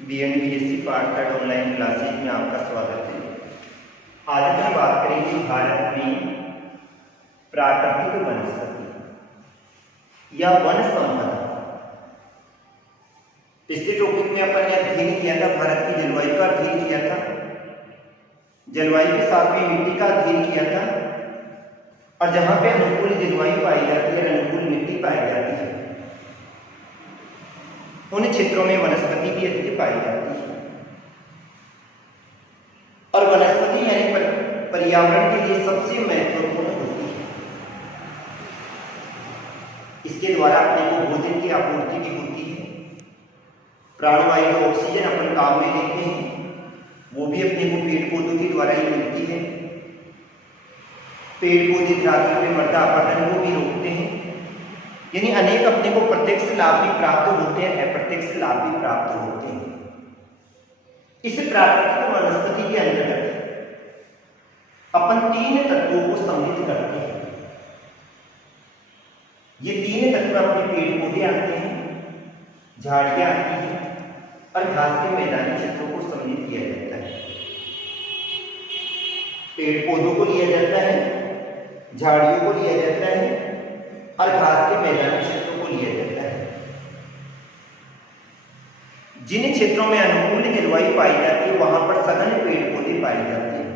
BEd BSc part third online classes में आपका स्वागत है। आज हम बात करेंगे भारत में प्राकृतिक वनस्पति या वन संपदा। पिछले टॉपिक में अपन ने अध्ययन किया था भारत की जलवायु का अध्ययन किया था, जलवायु के साथ में मिट्टी का अध्ययन किया था, और जहां पे अनुकूल जलवायु पाई जाती है, अनुकूल मिट्टी पाई जाती है, उन क्षेत्रों में वनस्पति भी अधिक पाई जाती है। और वनस्पति यानी पर्यावरण के लिए सबसे महत्वपूर्ण होती है। इसके द्वारा अपने को भोजन की आपूर्ति भी होती है। प्राणवायु जो ऑक्सीजन अपन काम में लेते हैं वो भी अपने को पेड़ पौधों के द्वारा ही मिलती है। पेड़ पौधे धरातल में मृदा अपरदन को भी रोकते हैं, यानी अनेक अपने को प्रत्यक्ष लाभ भी प्राप्त होते हैं, अप्रत्यक्ष लाभ भी प्राप्त होते हैं। इस प्राकृतिक वनस्पति के अंतर्गत अपन तीन तत्वों को सम्मिलित करते हैं। ये तीन तत्व अपने पेड़ पौधे आते हैं, झाड़ियां आती हैं और घास के मैदानी क्षेत्रों को सम्मिलित किया जाता है। पेड़ पौधों को लिया जाता है, झाड़ियों को लिया जाता है और घास के मैदानी क्षेत्रों को लिया जाता है। जिन क्षेत्रों में अनुकूल जलवायु पाई जाती है वहां पर सघन पेड़ पौधे पाए जाते हैं,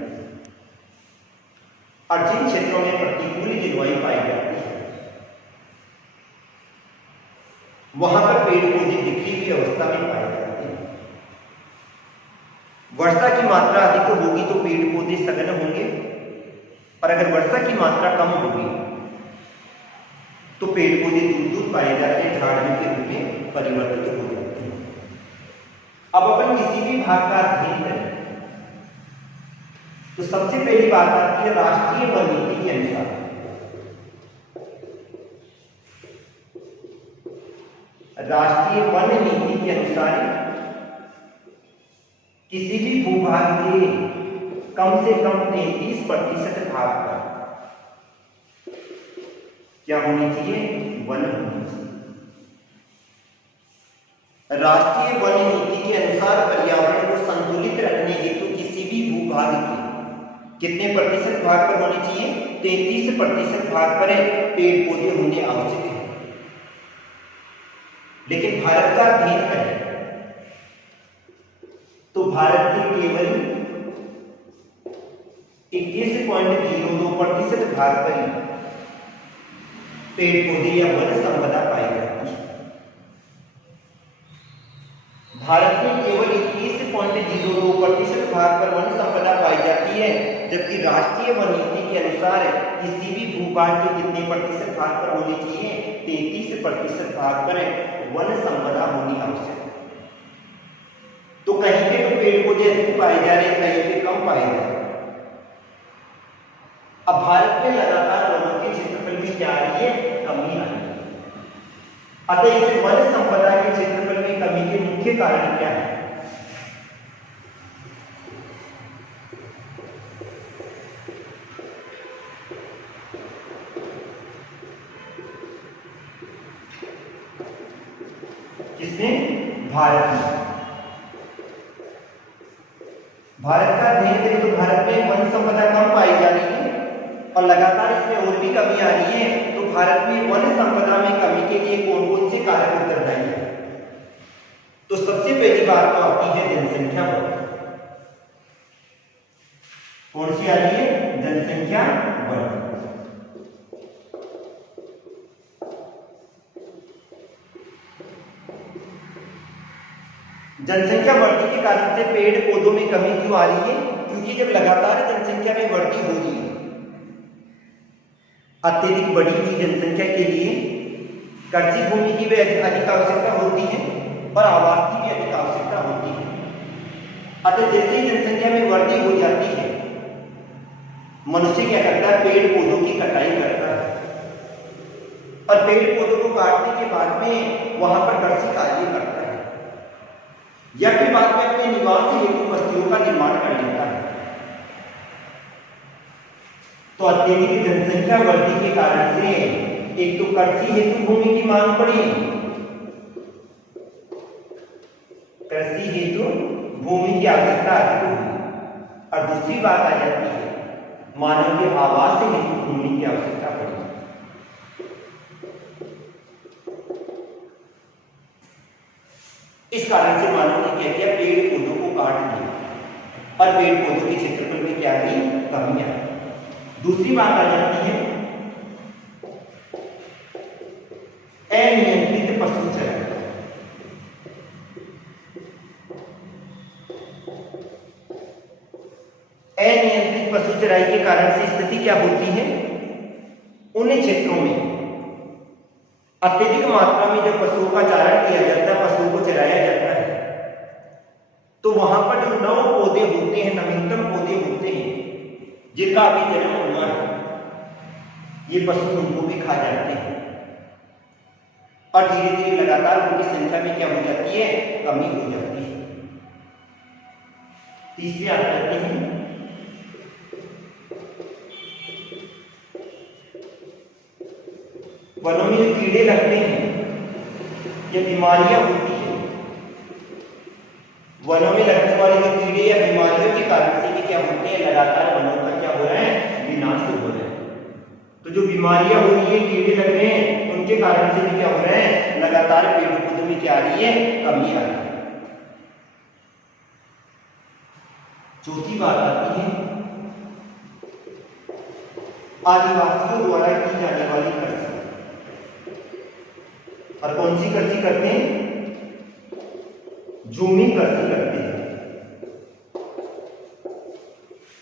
और जिन क्षेत्रों में प्रतिकूल जलवायु पाई जाती है वहां पर पेड़ पौधे बिखरी हुई अवस्था में पाए जाते हैं। वर्षा की मात्रा अधिक होगी तो पेड़ पौधे सघन होंगे, और अगर वर्षा की मात्रा कम होगी तो पेड़ पौधे दूर दूर पाए जाते हैं, झाड़ियों के रूप में परिवर्तित हो जाते हैं। अब अपन किसी भी भाग का अध्ययन करें तो सबसे पहली बात आती है राष्ट्रीय वन नीति के अनुसार। राष्ट्रीय वन नीति के अनुसार किसी भी भूभाग के कम से कम 33% भाग पर क्या होनी चाहिए? वन होनी चाहिए। राष्ट्रीय वन नीति के अनुसार पर्यावरण को संतुलित रखने हेतु किसी भी भूभाग के कितने प्रतिशत भाग पर होनी चाहिए? 33% भाग पर पेड़ पौधे होने आवश्यक है। लेकिन भारत का अध्ययन करें तो भारत के केवल 21.02% भाग पर ही पेड़ पौधे या वन संपदा पाई जाती है। भारत में केवल 21.02% भाग पर वन संपदा पाई जाती है, जबकि राष्ट्रीय वन नीति के अनुसार किसी भी भूभाग के कितने प्रतिशत भाग पर होनी चाहिए? 33% भाग पर वन संपदा होनी आवश्यक है। तो कहीं पे तो पेड़ पौधे अधिक पाए जा रहे हैं, कहीं पे कम पाए जा रहे हैं। अब भारत में लगातार वनों के क्षेत्रफल में क्या आ रही है? कमी आ रही है। अतः इस वन संपदा के क्षेत्रफल में कमी के मुख्य कारण क्या है? किसने? भारत में। भारत का अध्ययन करें तो भारत में वन संपदा कम पाई जा रही है और लगातार इसमें और भी कमी आ रही है। तो भारत में वन संपदा में कमी के लिए कौन कौन से कारक उत्तरदायी हैं? तो सबसे पहली बात तो आती है जनसंख्या बढ़। कौन सी आ रही है? जनसंख्या बढ़। जनसंख्या वृद्धि के कारण से पेड़ पौधों में कमी क्यों आ रही है? क्योंकि जब लगातार जनसंख्या में वृद्धि हो रही है, अत्यधिक बढ़ी हुई जनसंख्या के लिए कृषि भूमि की भी अधिक आवश्यकता होती है और आवास की भी अधिक आवश्यकता होती है। अतः जैसे ही जनसंख्या में वृद्धि हो जाती है, मनुष्य क्या करता है? पेड़ पौधों की कटाई करता है, और पेड़ पौधों को काटने के बाद में वहां पर कृषि कार्य करता है, या फिर बाद में अपने निवास हेतु बस्तियों का निर्माण कर लेता है। तो अत्यधिक जनसंख्या वृद्धि के कारण से एक तो कृषि हेतु भूमि की मांग बढ़ी, कृषि हेतु भूमि की आवश्यकता अधिक होगी। और दूसरी बात आ जाती है मानव के आवास से हेतु भूमि की आवश्यकता पड़ेगी। इस कारण से मानव ने क्या किया, पेड़ पौधों को काट दिया और पेड़ पौधों के क्षेत्रफल में क्या आई, कमी आई। दूसरी बात आ जाती है अनियंत्रित पशु चरण। अनियंत्रित पशु चराई के कारण से स्थिति क्या होती है, उन क्षेत्रों में अत्यधिक मात्रा में जब पशुओं का चारण किया जाता है, पशुओं को चराया जाता है, तो वहां पर जो नव पौधे होते हैं, नवीनतम पौधे होते हैं जिनका अभी जन्म हुआ है, ये पशु उनको भी खा जाते हैं और धीरे धीरे लगातार उनकी संख्या में क्या हो जाती है, कमी हो जाती है। तीसरी बात करते हैं वनों में जो कीड़े लगते हैं या बीमारियां होती है, वनों में लगने वाले जो कीड़े या बीमारियों के कारण से भी क्या होते हैं, लगातार वनों का क्या हो रहा है, विनाश हो रहा है। तो जो बीमारियां हो रही है, कीड़े लग रहे हैं, उनके कारण से भी क्या हो रहा है, लगातार पेड़ पौधों में क्या आ रही है, कमी आ रही है। चौथी बात आती है आदिवासियों द्वारा की जाने वाली कृषि। और कौन सी कृषि करते हैं, झूमी कृषि करते हैं।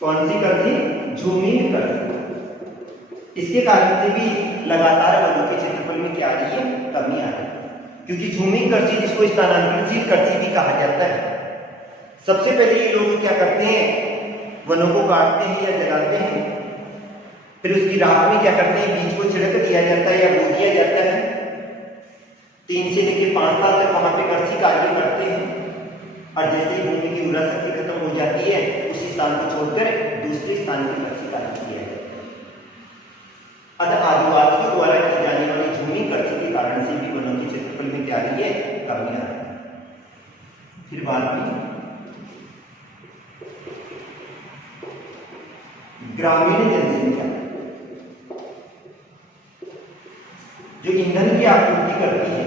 कौन सी कृषि, झूमी कृषि। इसके कारण से भी लगातार वनों के क्षेत्रफल में क्या आ रही है, कमी आ रही है। क्योंकि झूमी कृषि, जिसको स्थानांतरणशील कृषि भी कहा जाता है, सबसे पहले ये लोग क्या करते हैं, वनों को काटते हैं या जलाते हैं, फिर उसकी राख में क्या करते हैं, बीज को छिड़क दिया जाता है या बो दिया जाता है। 3 से लेकर 5 साल तक वहां पे कृषि कार्य करते हैं और जैसे ही भूमि की उर्वरा शक्ति खत्म हो जाती है, उसी स्थान को छोड़कर दूसरे स्थान पर कृषि कार्य किया जाता है। अतः आदिवासियों द्वारा की जाने वाली झूमी कृषि के कारण से भी वनों के क्षेत्रफल में क्या आ रही है, कमी आ रही है। फिर बाद में ग्रामीण जनसंख्या जो ईंधन की आपूर्ति करती है,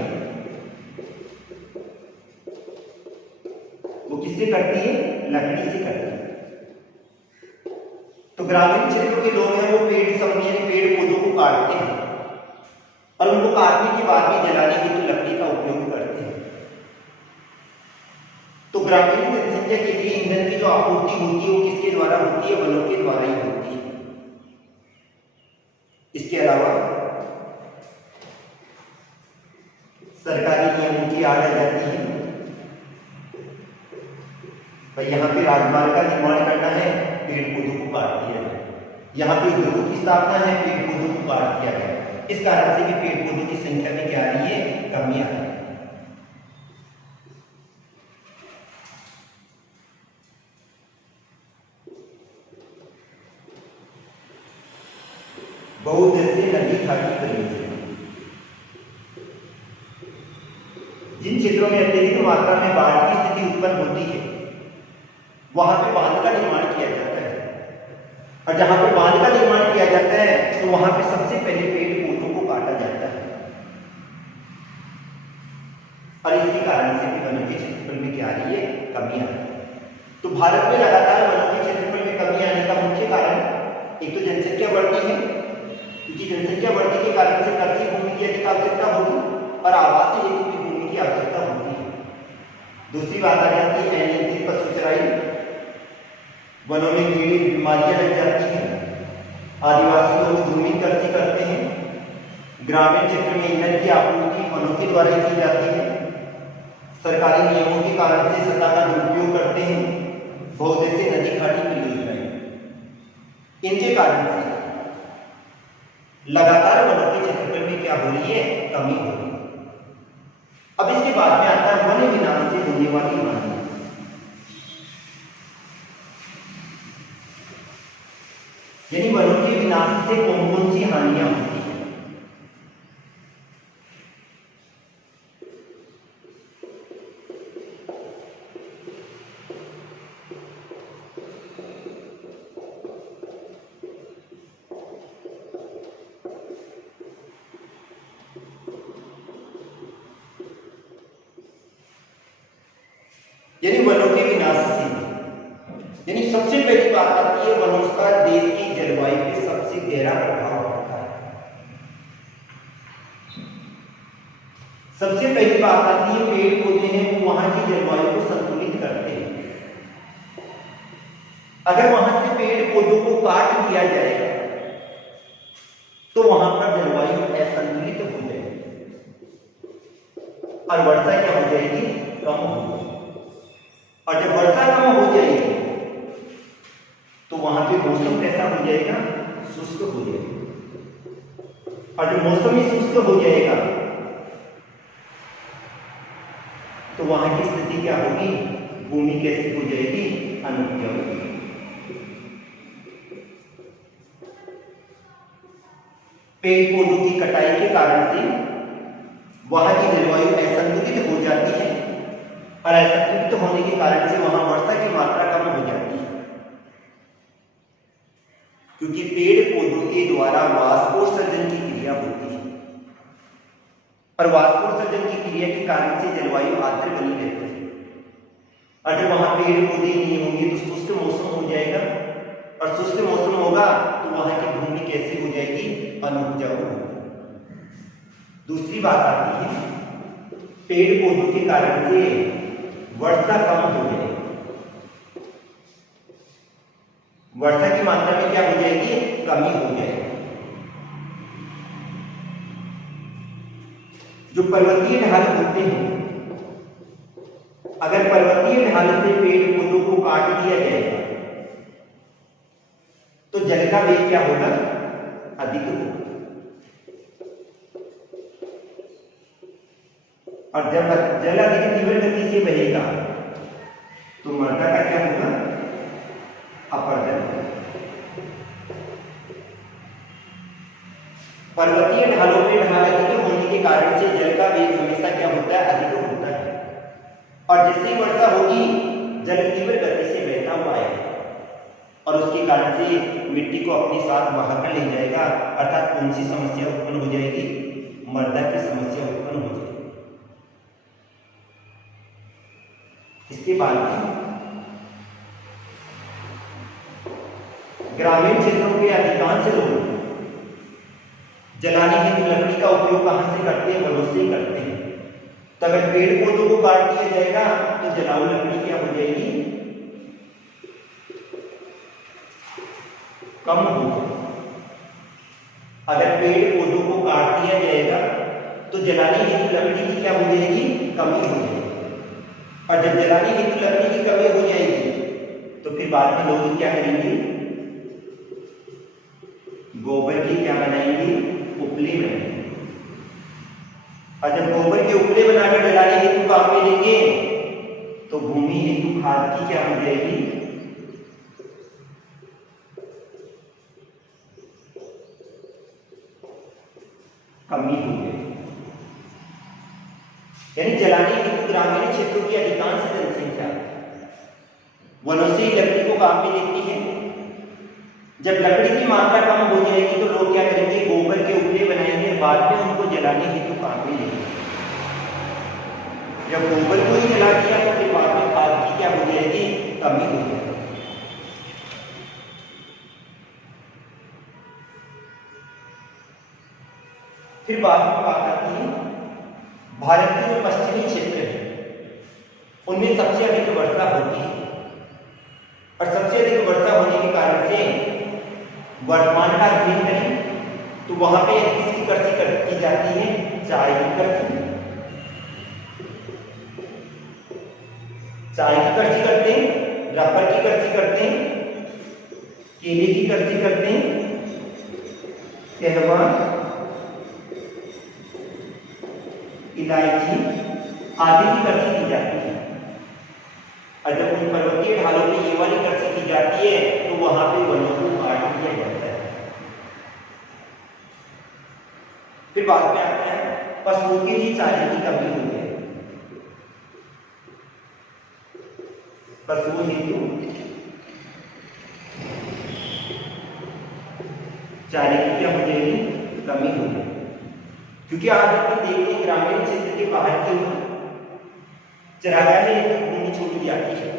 वो किससे करती है, लकड़ी से करती है। तो ग्रामीण क्षेत्रों के लोग हैं, वो पेड़ पौधों को काटते हैं और उनको काटने के बाद भी जलाने के लिए लकड़ी का उपयोग करते हैं। तो ग्रामीण जनसंख्या के लिए ईंधन की जो आपूर्ति होती है, वो किसके द्वारा होती है, वनों के द्वारा ही होती है। इसके अलावा सरकारी नियमों की आड़ आ जाती है, भाई यहाँ पे राजमार्ग का निर्माण करना है, पेड़ पौधों को काट दिया जाए, यहाँ पे उद्योगों की स्थापना है, पेड़ पौधों को काट दिया गया। इस कारण से भी पेड़ पौधों की संख्या में क्या आ रही है, कमी आ रही है। बहुउद्देशीय नदी घाटी परियोजना, जिन क्षेत्रों में अत्यधिक मात्रा में बाढ़ की स्थिति उत्पन्न होती है, वहां पे बांध का निर्माण किया जाता है। और जहां पर बांध का निर्माण किया जाता है, तो वहां पे सबसे पहले पेड़ पौधों को काटा जाता है और इसके कारण से भी वनों के क्षेत्रफल में क्या आ रही है, कमी आ रही है। तो भारत में लगातार वनों के क्षेत्रफल में कमी आने का मुख्य कारण एक तो जनसंख्या बढ़ती है, क्योंकि जनसंख्या बढ़ने के कारण से कृषि भूमि की अधिक आवश्यकता होगी और आवासीय हेतु की भूमि की आवश्यकता होती है। दूसरी बात आ जाती है अनियंत्रित पशु चराई, वनों में कीड़े बीमारियां लग जाती हैं, आदिवासी लोग भूमि कृषि करते हैं, ग्रामीण क्षेत्र में ईंधन की आपूर्ति वनों के द्वारा की जाती है, सरकारी नियमों के कारण से सत्ता का दुरुपयोग करते हैं, बहुउद्देशीय नदी घाटी परियोजनाएं, इनके कारण से लगातार वनों के क्षेत्रफल में क्या हो रही है, कमी हो रही है। अब इसके बाद में आता है वन विनाश से होने वाली हानि। यानी वनों के विनाश से कौन कौन सी हानियां होती हैं। यानी वनों के विनाश से। यानी सबसे पहली बात आती है वनों का देश की जलवायु पे सबसे गहरा प्रभाव पड़ता है। सबसे पहली बात आती है पेड़ पौधे हैं वो वहां की जलवायु को संतुलित करते हैं। अगर वहां से पेड़ पौधों को काट दिया जाएगा तो वहां पर जलवायु असंतुलित हो जाएगी और वर्षा क्या हो जाएगी, कम हो जाएगी। और जब वर्षा कम हो जाएगी तो वहां पे मौसम कैसा हो जाएगा, शुष्क हो जाएगा। और जब मौसम ही शुष्क हो जाएगा तो वहां की स्थिति क्या होगी, भूमि कैसी हो जाएगी, अनुपजाऊ। पेड़ पौधों की कटाई के कारण से वहां की जलवायु असंतुलित हो जाती है और असंतुलित होने के कारण से वहां वर्षा की मात्रा कम हो जाती है, क्योंकि पेड़ पौधों के द्वारा वाष्पोत्सर्जन की क्रिया होती है और वाष्पोत्सर्जन की क्रिया के कारण से जलवायु आर्द्र बनी रहती है। और जब वहां पेड़ पौधे नहीं होंगे तो शुष्क मौसम हो जाएगा और शुष्क मौसम होगा तो वहां की भूमि कैसी हो जाएगी, अनुपजाऊ होगी। दूसरी बात आती है पेड़ पौधों के कारण से वर्षा कम हो जाएगी। वर्षा की मात्रा में क्या हो जाएगी, कमी हो जाएगी। जो पर्वतीय ढाल होते हैं, अगर पर्वतीय ढाल से पेड़ पौधों को काट दिया जाएगा तो जल का वेग क्या होगा, अधिक होगा। और जब जल अधिक तीव्र गति से बहेगा तो मृदा का क्या होगा, अपरदन। पर्वतीय ढालों में ढाल अधिक होने के कारण से जल का वेग हमेशा क्या होता है, अधिक होता है। और जैसे ही वर्षा होगी जल तीव्र गति से बहता हुआ आएगा और उसके कारण से मिट्टी को अपने साथ बहाकर ले जाएगा। अर्थात कौन सी समस्या उत्पन्न हो जाएगी, मृदा की समस्या उत्पन्न हो जाएगी। इसके बाद ग्रामीण क्षेत्रों के अधिकांश लोग जलाने हेतु लकड़ी का उपयोग कहां से करते हैं, वनों से करते हैं। तो अगर पेड़ पौधों को काट दिया जाएगा तो जलाऊ लकड़ी क्या हो जाएगी, कम हो जाएगी। अगर पेड़ पौधों को काट दिया जाएगा तो जलाने हेतु लकड़ी की क्या हो जाएगी, कमी हो जाएगी। और जब जलाने हेतु लकड़ी की कमी हो जाएगी तो फिर बाद में लोग क्या करेंगे, गोबर की क्या बनाएंगे, उपले बनाएंगे। और जब गोबर के उपले बनाकर जलाने हेतु काम में लेंगे तो भूमि हेतु खाद की क्या हो जाएगी, कमी हो जाएगी। यानी जलाने हेतु ग्रामीण क्षेत्रों की अधिकांश जनसंख्या वनों से ही लकड़ी को काम में लेती है। जब लकड़ी की मात्रा कम हो जाएगी तो लोग क्या करेंगे, गोबर के उपले बनाएंगे, बाद में उनको जलाने हेतु काम में लेंगे। जब गोबर को ही जला दिया तो फिर बाद में खाद की क्या हो जाएगी, कमी हो जाएगी। फिर बाद में बात आती है भारत के जो पश्चिमी क्षेत्र है उनमें सबसे अधिक वर्षा होती है और सबसे अधिक वर्षा होने के कारण से वर्तमान का अध्ययन करें तो वहां पे किसकी कृषि की जाती है, चाय की कृषि। चाय की कृषि करते हैं, रबर की कृषि करते हैं, केले की कृषि करते हैं, कहवा, इलायची आदि की कृषि की जाती है। और जब उन पर्वतीय ढालों में ये वाली कृषि की जाती है तो वहां पे वनों को काट दिया जाता है। फिर बाद में आता है पशुओं के लिए चारे की कमी हो गई। पशुओं हेतु चारे की क्या हो जाएगी, कमी हो जाएगी। क्योंकि आज हम देखते हैं ग्रामीण क्षेत्र के बाहर की चरागाह में भूमि छूट जाती है,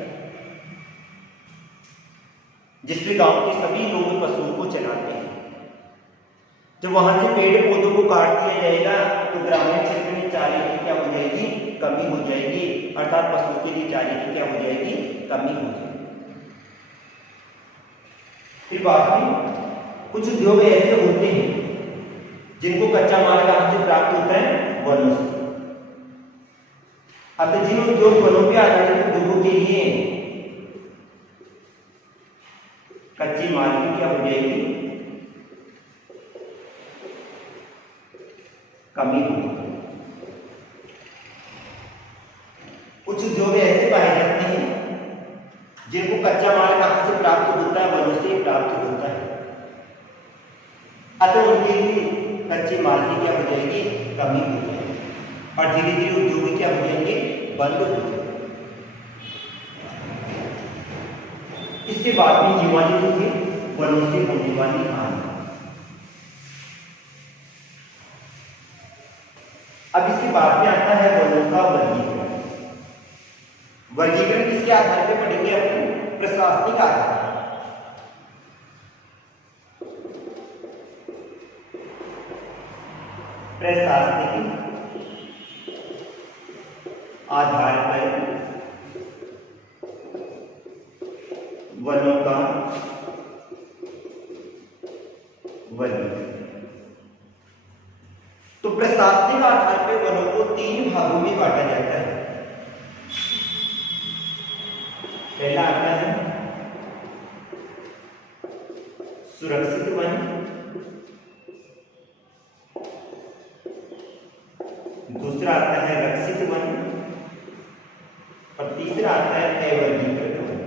जिससे गांव के सभी लोग पशुओं को चलाते हैं। जब वहां से पेड़ पौधों को काट दिया जाएगा तो ग्रामीण क्षेत्र में चारे की क्या हो जाएगी, कमी हो जाएगी, अर्थात पशुओं के लिए चारे की क्या हो जाएगी, कमी हो जाएगी। फिर बाद में कुछ उद्योग ऐसे होते हैं जिनको कच्चा माल कहां से प्राप्त होता है, वनों से। अब जिन उद्योग वनों पे आधारित उद्योगों के लिए कच्चे माल की क्या हो जाएगी, कमी होगी। कुछ उद्योग ऐसे पाए जाते हैं जिनको कच्चा माल कहां से प्राप्त होता है, वनों से प्राप्त होता है, अतः उनके लिए कच्चे माल की क्या हो जाएगी, कमी हो जाएगी और धीरे धीरे उद्योग क्या हो जाएंगे, बंद हो जाएंगे। इसके बाद में युवा युग में वनों से होने वाली हानि। अब इसके बाद में आता है वनों का वर्गीकरण। वर्गीकरण किसके आधार पर पढ़ेंगे, अपने प्रशासनिक आधार। प्रशासनिक आधार पर वनों का वर्गीकरण। तो प्रशासनिक आधार पर वनों को 3 भागों में बांटा जाता है। पहला आता है सुरक्षित वन, दूसरा आता है रक्षित वन और तीसरा आता है अवर्गीकृत वन।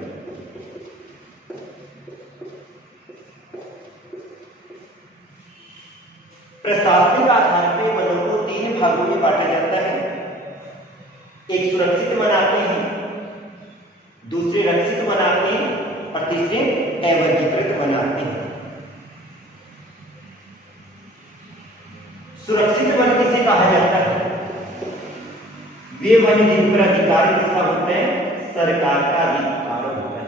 प्रशासनिक आधार पर वनों को 3 भागों में बांटा जाता है। एक सुरक्षित वन आते हैं, दूसरे रक्षित वन आते हैं और तीसरे अवर्गीकृत वन आते हैं। सुरक्षित वन किसे कहा जाता है, वे वन जिन पर अधिकार किसका होता है, सरकार का अधिकार होता है।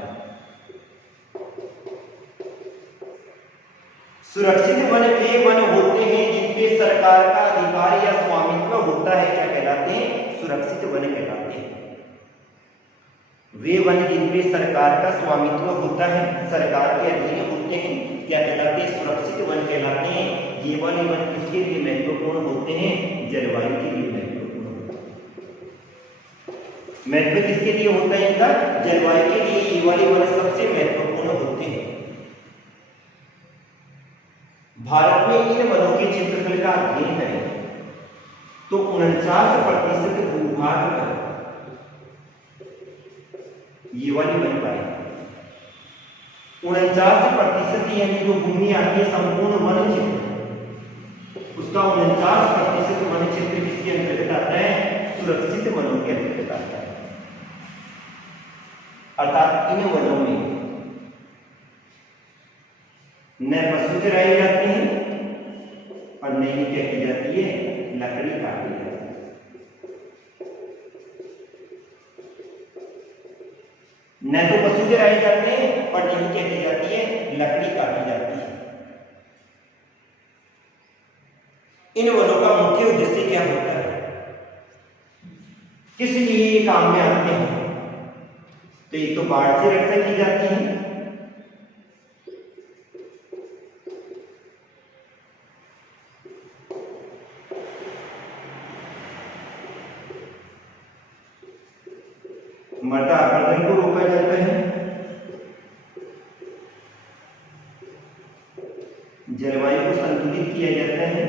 सुरक्षित वन वे वन होते हैं जिनपे सरकार का अधिकार या स्वामित्व होता है, क्या कहलाते हैं, सुरक्षित वन कहलाते हैं। वे वन जिनपे सरकार का स्वामित्व होता है, सरकार के अधीन होते हैं, क्या कहलाते हैं, सुरक्षित वन कहलाते हैं। ये वन किसके लिए महत्वपूर्ण होते हैं, जलवायु के लिए महत्वपूर्ण होते हैं। महत्व किसके लिए होता है इनका, जलवायु के लिए ये वाले वन सबसे महत्वपूर्ण होते हैं। भारत में इन वनों के क्षेत्रफल का अध्ययन करें तो 49% भूभाग पर ये वाली वन पाए। 49% यानी जो भूमि आती है संपूर्ण वन क्षेत्र, उसका 49% वन क्षेत्र किसके अंतर्गत आता है, सुरक्षित वनों के अंतर्गत आता है। अर्थात इन वनों में न पशु चराए जाते हैं और न ही क्या की जाती है, लकड़ी काटी जाती है। न तो पशु चराए जाते हैं और न ही क्या की जाती है, लकड़ी काटी जाती है। इन वनों का मुख्य उद्देश्य क्या होता है, किस लिए ये काम में आते हैं, तो एक तो बाढ़ से रक्षा की जाती है, मृदा अपरदन को रोका जाता है, जलवायु को संतुलित किया जाता है,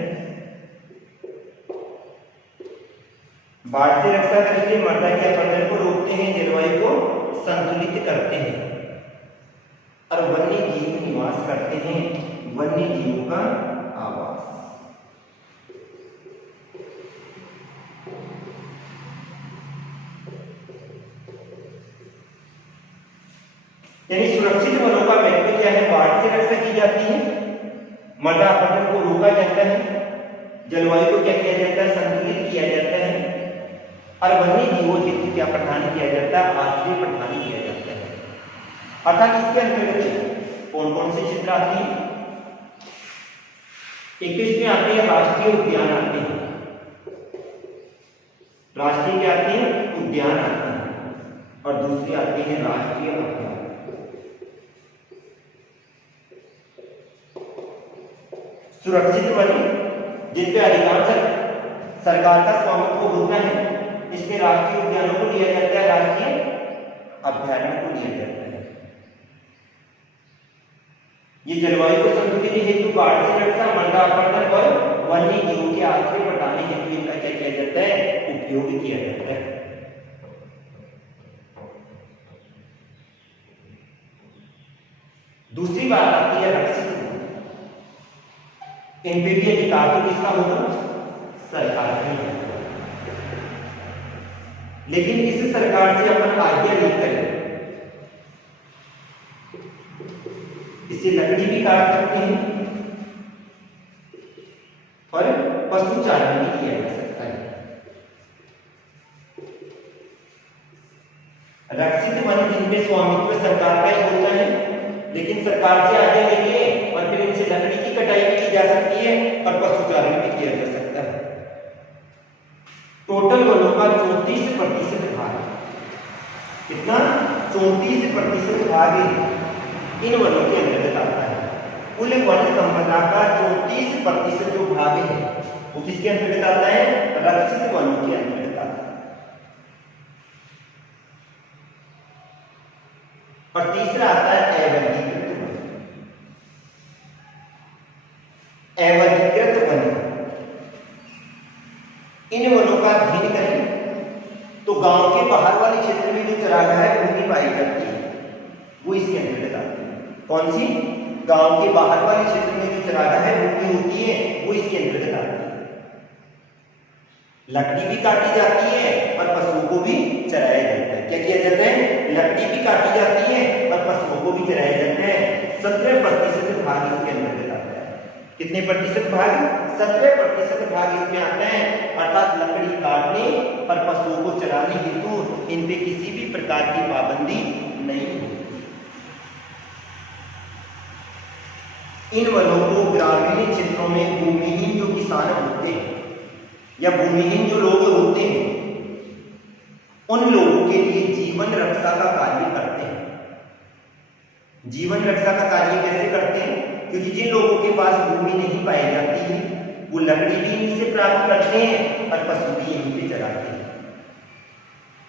बाढ़ से रक्षा करके मृदा के अपरदन को रोकते हैं, जलवायु को संतुलित करते हैं और वन्य जीव निवास करते हैं, वन्य जीवों का आवास। यानी सुरक्षित वनों का महत्व क्या है, बाढ़ से रक्षा की जाती है, मृदा अपरदन को रोका जाता है, जलवायु को क्या किया जाता है, संतुलित किया जाता है और वन्य जीवों हेतु क्या प्रदान किया जाता है? आश्रय प्रदान किया जाता है। अर्थात इसके अंतर्गत कौन कौन से क्षेत्र आते हैं? 21 में आते हैं राष्ट्रीय उद्यान आते हैं, राष्ट्रीय क्या आते हैं? उद्यान आते हैं, और दूसरे आते हैं राष्ट्रीय अभयारण्य। सुरक्षित वन जिनपे अधिकांश सरकार का स्वामित्व होता है, इसमें राष्ट्रीय उद्यानों को लिया जाता है, राष्ट्रीय अभयारण्य को लिया जाता है। ये जलवायु को संतुलित हेतु बाढ़ से रक्षा, मृदा अपरदन और वन्य जीवों के आश्रय बढ़ाने हेतु इनका क्या किया जाता है? उपयोग किया जाता है। दूसरी बात आती है रक्षित। इन पे भी अधिकार तो किसका होगा? सरकार का ही होगा। लेकिन इस सरकार से अपन आज्ञा लेकर इससे लकड़ी भी काट सकते हैं और पशु चारण भी किया जा सकता है। रक्षित वन जिनके स्वामित्व सरकार का ही होता है, लेकिन सरकार से आज्ञा लेंगे और फिर इनसे लकड़ी की कटाई भी की जा सकती है और पशुचारण भी किया जा सकता है। टोटल वनों का 34% भाग, कितना? 34% भाग इन वनों के अंतर्गत आता है। कुल वन संपदा का 34% जो भाग है वो किसके अंतर्गत आता है? रक्षित वनों के अंतर्गत आता है। और तीसरा आता है अवर्गीकृत वन। अवर्गीकृत वन, इन वनों का अध्ययन करें तो गांव के बाहर वाले क्षेत्र में जो चरागाह भूमि पाई जाती है वो इसके अंतर्गत आती है। कौन सी? गांव के बाहर वाले क्षेत्र में जो चरागाह भूमि होती है वो इसके अंतर्गत आती है। लकड़ी भी काटी जाती है और पशुओं को भी चराया जाता है। क्या किया जाता है? लकड़ी भी काटी जाती है और पशुओं को भी चराया जाता है। 17% भाग इसके अंतर्गत आता है। कितने प्रतिशत भाग? 17% भाग इसमें आता है। अर्थात लकड़ी काटने और पशुओं को चराने हेतु इन पे किसी भी प्रकार की पाबंदी नहीं होती। इन वनों को ग्रामीण क्षेत्रों में भूमिहीन जो किसान होते हैं या भूमिहीन जो लोग होते हैं उन लोगों के लिए जीवन रक्षा का कार्य करते हैं। जीवन रक्षा का कार्य कैसे करते हैं? क्योंकि जिन लोगों के पास भूमि नहीं पाई जाती है वो लकड़ी भी इनसे प्राप्त करते हैं और पशु भी यहीं पे चराते हैं।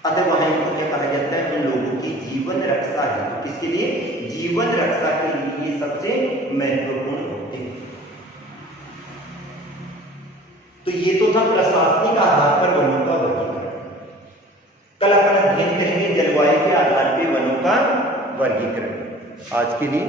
अतः वहां इनको क्या कहा जाता है? उन लोगों की जीवन रक्षा है। तो किसके लिए? जीवन रक्षा के लिए सबसे महत्वपूर्ण होते हैं। तो ये तो था प्रशासनिक आधार पर वनों का वर्गीकरण। कल अपन अध्ययन करेंगे जलवायु के आधार पर वनों का वर्गीकरण। आज के लिए